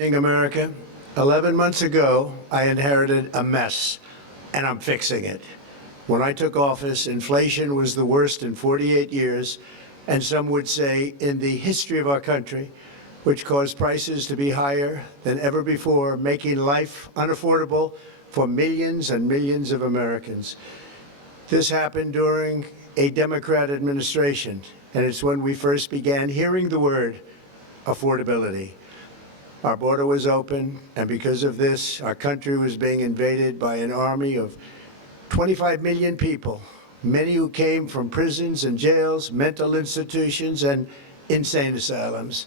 In America, 11 months ago, I inherited a mess, and I'm fixing it. When I took office, inflation was the worst in 48 years, and some would say in the history of our country, which caused prices to be higher than ever before, making life unaffordable for millions and millions of Americans. This happened during a Democrat administration, and it's when we first began hearing the word affordability. Our border was open, and because of this, our country was being invaded by an army of 25 million people, many who came from prisons and jails, mental institutions, and insane asylums.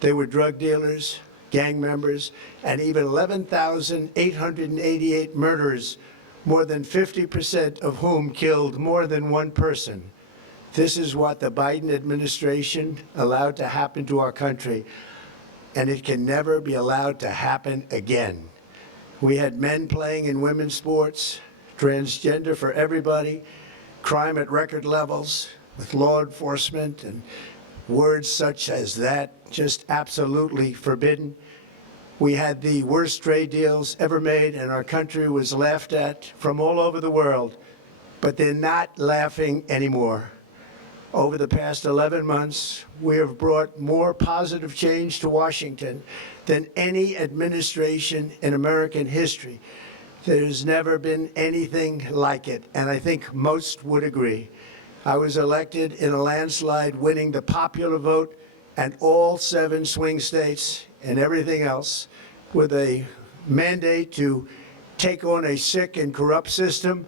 They were drug dealers, gang members, and even 11,888 murderers, more than 50% of whom killed more than one person. This is what the Biden administration allowed to happen to our country, and it can never be allowed to happen again. We had men playing in women's sports, transgender for everybody, crime at record levels with law enforcement, and words such as that just absolutely forbidden. We had the worst trade deals ever made, and our country was laughed at from all over the world, but they're not laughing anymore. Over the past 11 months, we have brought more positive change to Washington than any administration in American history. There's never been anything like it, and I think most would agree. I was elected in a landslide, winning the popular vote and all 7 swing states and everything else, with a mandate to take on a sick and corrupt system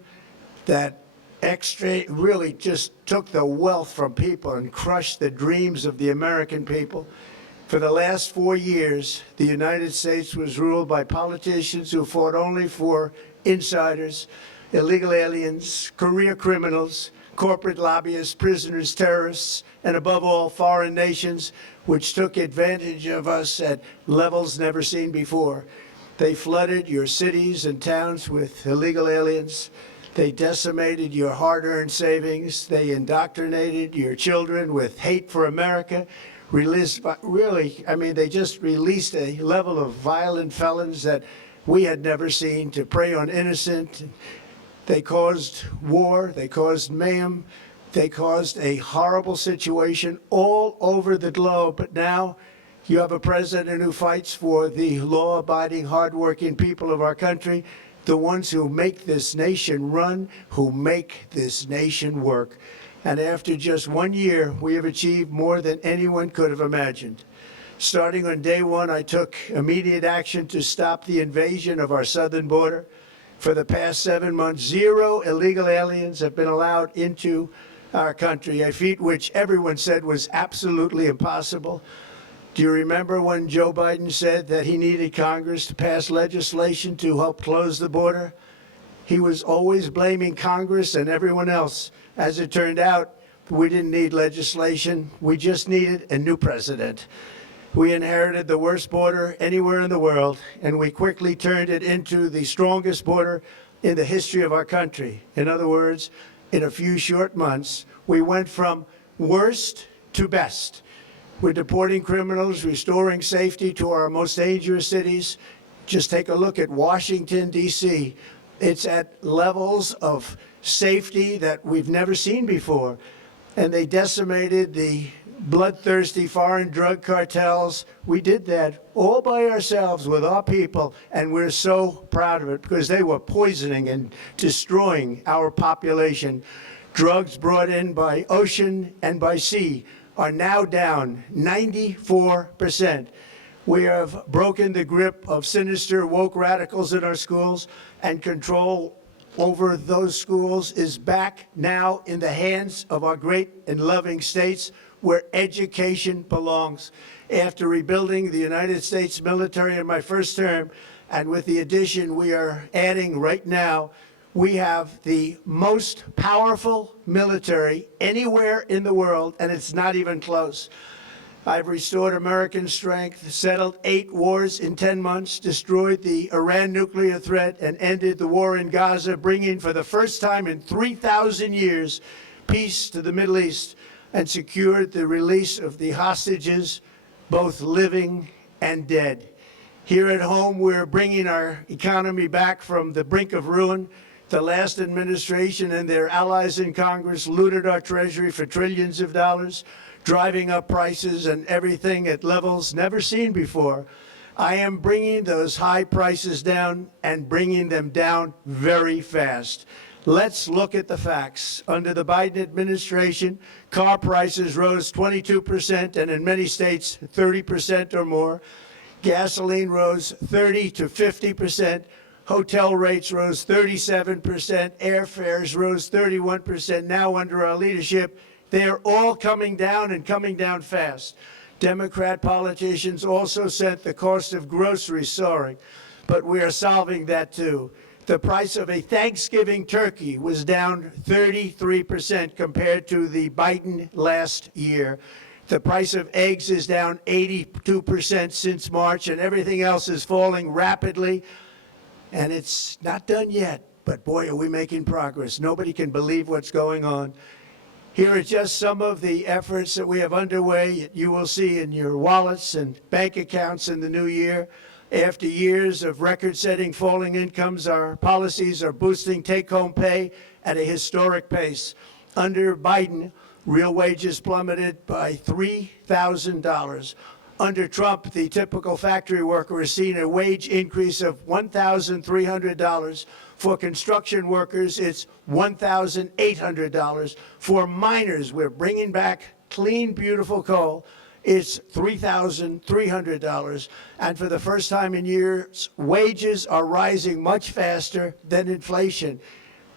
that really just took the wealth from people and crushed the dreams of the American people. For the last 4 years, the United States was ruled by politicians who fought only for insiders, illegal aliens, career criminals, corporate lobbyists, prisoners, terrorists, and above all, foreign nations, which took advantage of us at levels never seen before. They flooded your cities and towns with illegal aliens. They decimated your hard-earned savings. They indoctrinated your children with hate for America. They just released a level of violent felons that we had never seen to prey on innocent. They caused war. They caused mayhem. They caused a horrible situation all over the globe. But now you have a president who fights for the law-abiding, hardworking people of our country, the ones who make this nation run, who make this nation work. And after just 1 year, we have achieved more than anyone could have imagined. Starting on day one, I took immediate action to stop the invasion of our southern border. For the past 7 months, 0 illegal aliens have been allowed into our country, a feat which everyone said was absolutely impossible. Do you remember when Joe Biden said that he needed Congress to pass legislation to help close the border? He was always blaming Congress and everyone else. As it turned out, we didn't need legislation. We just needed a new president. We inherited the worst border anywhere in the world, and we quickly turned it into the strongest border in the history of our country. In other words, in a few short months, we went from worst to best. We're deporting criminals, restoring safety to our most dangerous cities. Just take a look at Washington, D.C. It's at levels of safety that we've never seen before. And they decimated the bloodthirsty foreign drug cartels. We did that all by ourselves with our people, and we're so proud of it because they were poisoning and destroying our population. Drugs brought in by ocean and by sea are now down 94%. We have broken the grip of sinister woke radicals in our schools, and control over those schools is back now in the hands of our great and loving states where education belongs. After rebuilding the United States military in my first term, and with the addition we are adding right now, we have the most powerful military anywhere in the world, and it's not even close. I've restored American strength, settled 8 wars in 10 months, destroyed the Iran nuclear threat, and ended the war in Gaza, bringing for the first time in 3,000 years peace to the Middle East, and secured the release of the hostages, both living and dead. Here at home, we're bringing our economy back from the brink of ruin. The last administration and their allies in Congress looted our treasury for trillions of dollars, driving up prices and everything at levels never seen before. I am bringing those high prices down and bringing them down very fast. Let's look at the facts. Under the Biden administration, car prices rose 22% and in many states 30% or more. Gasoline rose 30 to 50%. Hotel rates rose 37%. Airfares rose 31%. Now under our leadership, they are all coming down and coming down fast. Democrat politicians also sent the cost of groceries soaring, but we are solving that too. The price of a Thanksgiving turkey was down 33% compared to the Biden last year. The price of eggs is down 82% since March, and everything else is falling rapidly. And it's not done yet, but boy, are we making progress. Nobody can believe what's going on. Here are just some of the efforts that we have underway. You will see in your wallets and bank accounts in the new year. After years of record-setting falling incomes, our policies are boosting take-home pay at a historic pace. Under Biden, real wages plummeted by $3,000. Under Trump, the typical factory worker has seen a wage increase of $1,300. For construction workers, it's $1,800. For miners, we're bringing back clean, beautiful coal. It's $3,300. And for the first time in years, wages are rising much faster than inflation.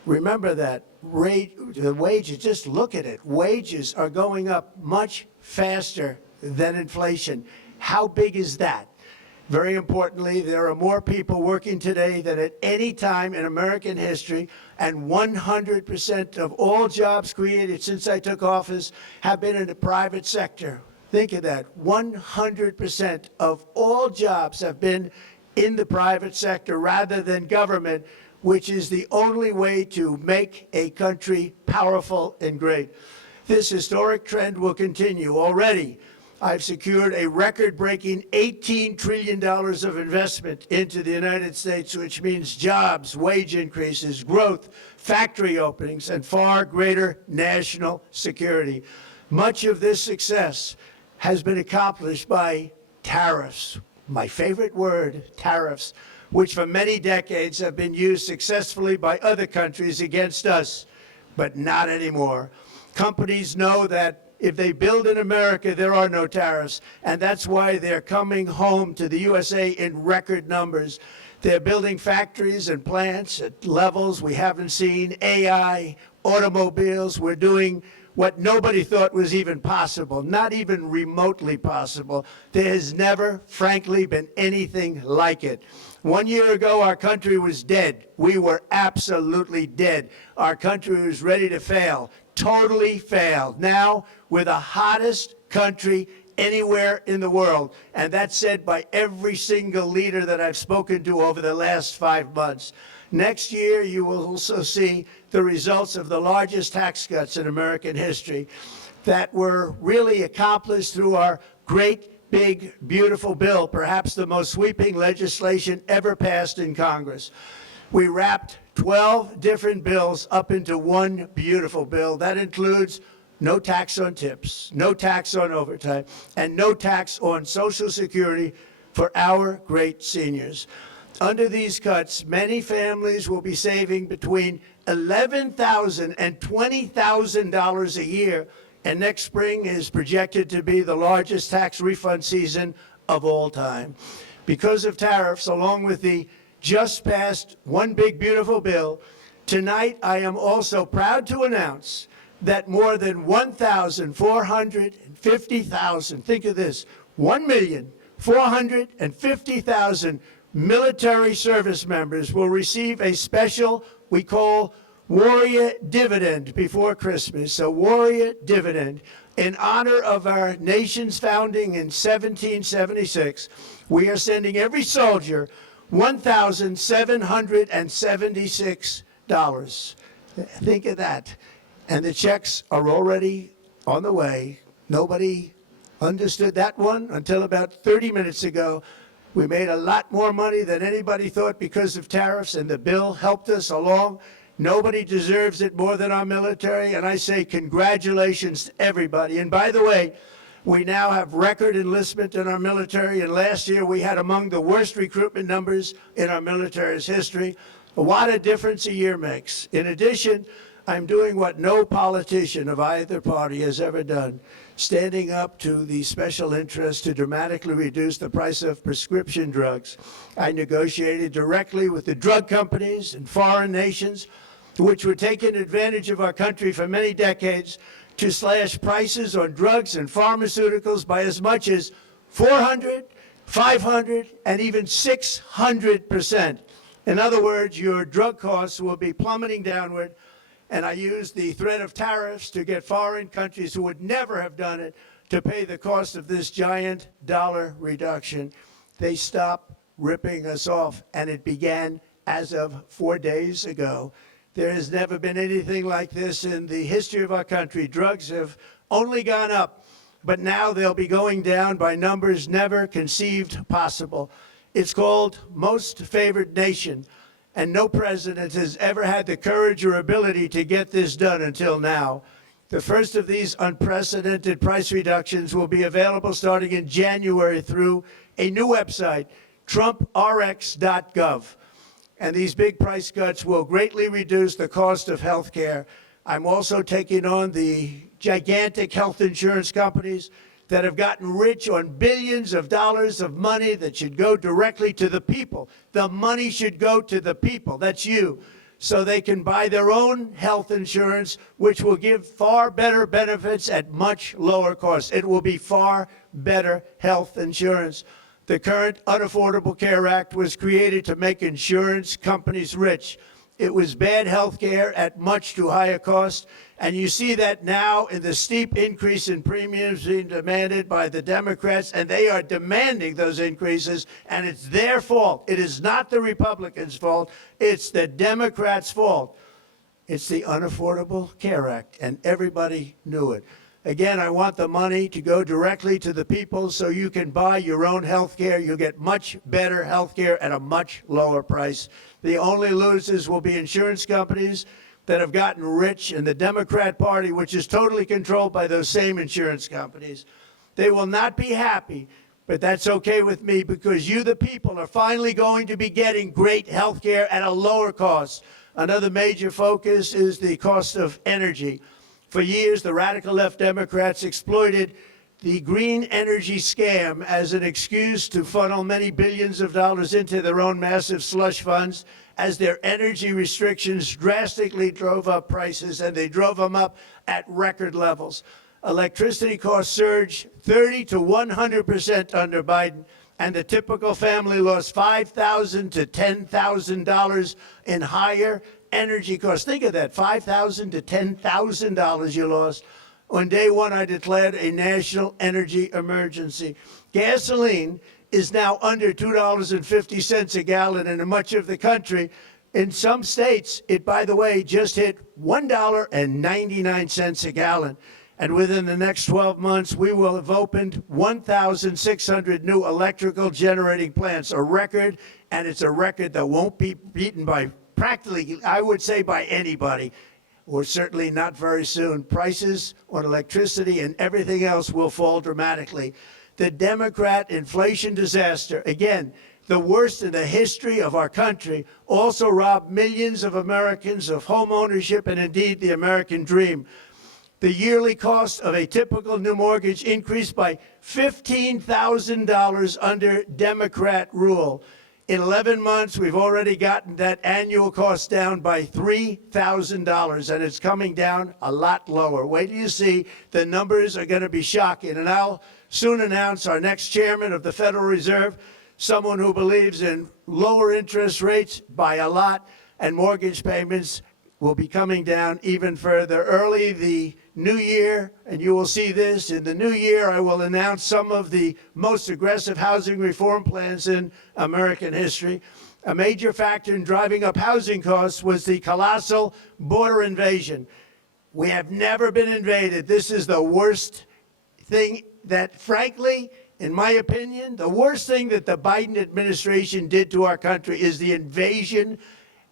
Remember that. The wages, just look at it. Wages are going up much faster than inflation. How big is that? Very importantly, there are more people working today than at any time in American history, and 100% of all jobs created since I took office have been in the private sector. Think of that. 100% of all jobs have been in the private sector rather than government, which is the only way to make a country powerful and great. This historic trend will continue. Already, I've secured a record-breaking $18 trillion of investment into the United States, which means jobs, wage increases, growth, factory openings, and far greater national security. Much of this success has been accomplished by tariffs. My favorite word, tariffs, which for many decades have been used successfully by other countries against us, but not anymore. Companies know that if they build in America, there are no tariffs, and that's why they're coming home to the USA in record numbers. They're building factories and plants at levels we haven't seen, AI, automobiles. We're doing what nobody thought was even possible, not even remotely possible. There has never, frankly, been anything like it. 1 year ago, our country was dead. We were absolutely dead. Our country was ready to fail, totally failed. Now, we're the hottest country anywhere in the world, and that's said by every single leader that I've spoken to over the last 5 months. Next year, you will also see the results of the largest tax cuts in American history that were really accomplished through our great, big, beautiful bill, perhaps the most sweeping legislation ever passed in Congress. We wrapped 12 different bills up into one beautiful bill. That includes no tax on tips, no tax on overtime, and no tax on Social Security for our great seniors. Under these cuts, many families will be saving between $11,000 and $20,000 a year, and next spring is projected to be the largest tax refund season of all time. Because of tariffs, along with the just passed One Big Beautiful Bill, tonight I am also proud to announce that more than 1,450,000, think of this, 1,450,000 military service members will receive a special, we call Warrior Dividend before Christmas, a Warrior Dividend. In honor of our nation's founding in 1776, we are sending every soldier $1,776. Think of that. And the checks are already on the way. Nobody understood that one until about 30 minutes ago. We made a lot more money than anybody thought because of tariffs, and the bill helped us along. Nobody deserves it more than our military, and I say congratulations to everybody. And by the way, we now have record enlistment in our military, and last year we had among the worst recruitment numbers in our military's history. What a difference a year makes. In addition, I'm doing what no politician of either party has ever done, standing up to the special interests to dramatically reduce the price of prescription drugs. I negotiated directly with the drug companies and foreign nations, which were taking advantage of our country for many decades, to slash prices on drugs and pharmaceuticals by as much as 400, 500, and even 600%. In other words, your drug costs will be plummeting downward. And I used the threat of tariffs to get foreign countries who would never have done it to pay the cost of this giant dollar reduction. They stopped ripping us off, and it began as of 4 days ago. There has never been anything like this in the history of our country. Drugs have only gone up, but now they'll be going down by numbers never conceived possible. It's called Most Favored Nation. And no president has ever had the courage or ability to get this done until now. The first of these unprecedented price reductions will be available starting in January through a new website, trumprx.gov. And these big price cuts will greatly reduce the cost of health care. I'm also taking on the gigantic health insurance companies that have gotten rich on billions of dollars of money that should go directly to the people. The money should go to the people, that's you, so they can buy their own health insurance, which will give far better benefits at much lower cost. It will be far better health insurance. The current Unaffordable Care Act was created to make insurance companies rich. It was bad health care at much too high a cost, and you see that now in the steep increase in premiums being demanded by the Democrats, and they are demanding those increases, and it's their fault. It is not the Republicans' fault. It's the Democrats' fault. It's the Unaffordable Care Act, and everybody knew it. Again, I want the money to go directly to the people so you can buy your own health care. You'll get much better health care at a much lower price. The only losers will be insurance companies that have gotten rich, and the Democrat Party, which is totally controlled by those same insurance companies. They will not be happy, but that's okay with me, because you, the people, are finally going to be getting great health care at a lower cost. Another major focus is the cost of energy. For years, the radical left Democrats exploited the green energy scam as an excuse to funnel many billions of dollars into their own massive slush funds, as their energy restrictions drastically drove up prices, and they drove them up at record levels. Electricity costs surged 30 to 100% under Biden, and the typical family lost $5,000 to $10,000 in higher energy costs. Think of that, $5,000 to $10,000 you lost. On day one, I declared a national energy emergency. Gasoline is now under $2.50 a gallon in much of the country. In some states, it, by the way, just hit $1.99 a gallon. And within the next 12 months, we will have opened 1,600 new electrical generating plants, a record, and it's a record that won't be beaten by practically, I would say, by anybody, or certainly not very soon. Prices on electricity and everything else will fall dramatically. The Democrat inflation disaster, again, the worst in the history of our country, also robbed millions of Americans of home ownership and indeed the American dream. The yearly cost of a typical new mortgage increased by $15,000 under Democrat rule. In 11 months, we've already gotten that annual cost down by $3,000, and it's coming down a lot lower. Wait till you see, the numbers are going to be shocking. And I'll soon announce our next chairman of the Federal Reserve, someone who believes in lower interest rates by a lot, and mortgage payments will be coming down even further. Early the new year, and you will see this, in the new year I will announce some of the most aggressive housing reform plans in American history. A major factor in driving up housing costs was the colossal border invasion. We have never been invaded. This is the worst thing that, frankly, In my opinion, the worst thing that the Biden administration did to our country is the invasion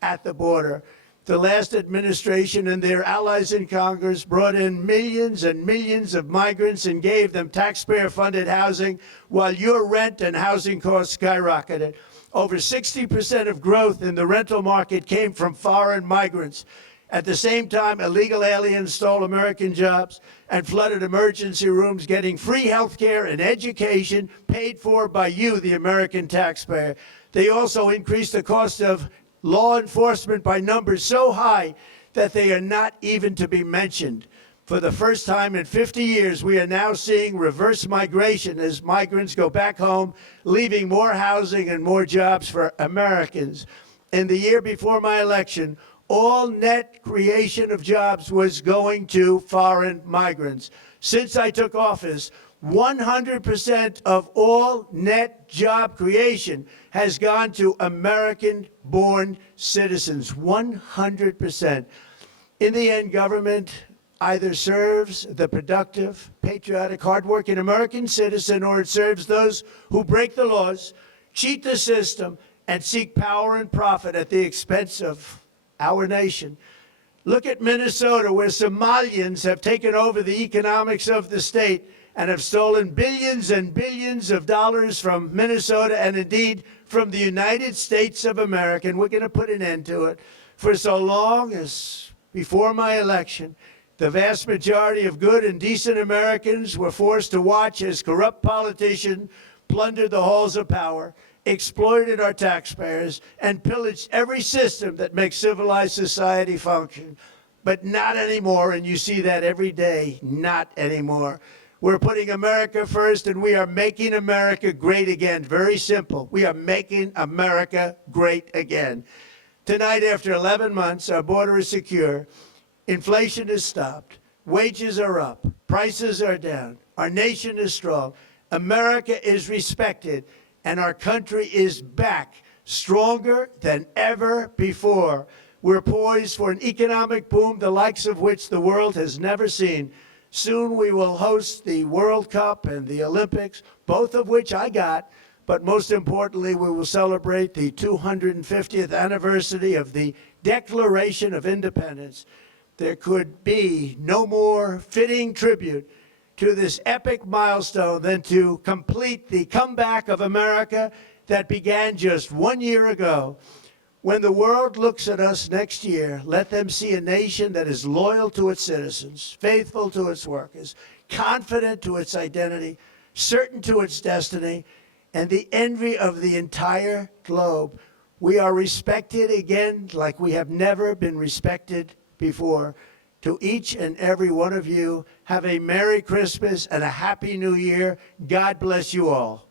at the border. The last administration and their allies in Congress brought in millions and millions of migrants and gave them taxpayer-funded housing while your rent and housing costs skyrocketed. Over 60% of growth in the rental market came from foreign migrants. At the same time, illegal aliens stole American jobs and flooded emergency rooms, getting free health care and education paid for by you, the American taxpayer. They also increased the cost of law enforcement by numbers so high that they are not even to be mentioned. For the first time in 50 years, we are now seeing reverse migration as migrants go back home, leaving more housing and more jobs for Americans. In the year before my election, all net creation of jobs was going to foreign migrants. Since I took office, 100% of all net job creation has gone to American-born citizens, 100%. In the end, government either serves the productive, patriotic, hardworking American citizen, or it serves those who break the laws, cheat the system, and seek power and profit at the expense of our nation. Look at Minnesota, where Somalians have taken over the economics of the state and have stolen billions and billions of dollars from Minnesota and indeed from the United States of America. And we're going to put an end to it. For so long as before my election, the vast majority of good and decent Americans were forced to watch as corrupt politicians plundered the halls of power, exploited our taxpayers, and pillaged every system that makes civilized society function. But not anymore, and you see that every day, not anymore. We're putting America first, and we are making America great again. Very simple. We are making America great again. Tonight, after 11 months, our border is secure. Inflation is stopped. Wages are up. Prices are down. Our nation is strong. America is respected, and our country is back, stronger than ever before. We're poised for an economic boom, the likes of which the world has never seen. Soon we will host the World Cup and the Olympics, both of which I got. But most importantly, we will celebrate the 250th anniversary of the Declaration of Independence. There could be no more fitting tribute to this epic milestone than to complete the comeback of America that began just 1 year ago. When the world looks at us next year, let them see a nation that is loyal to its citizens, faithful to its workers, confident to its identity, certain to its destiny, and the envy of the entire globe. We are respected again like we have never been respected before. To each and every one of you, have a Merry Christmas and a Happy New Year. God bless you all.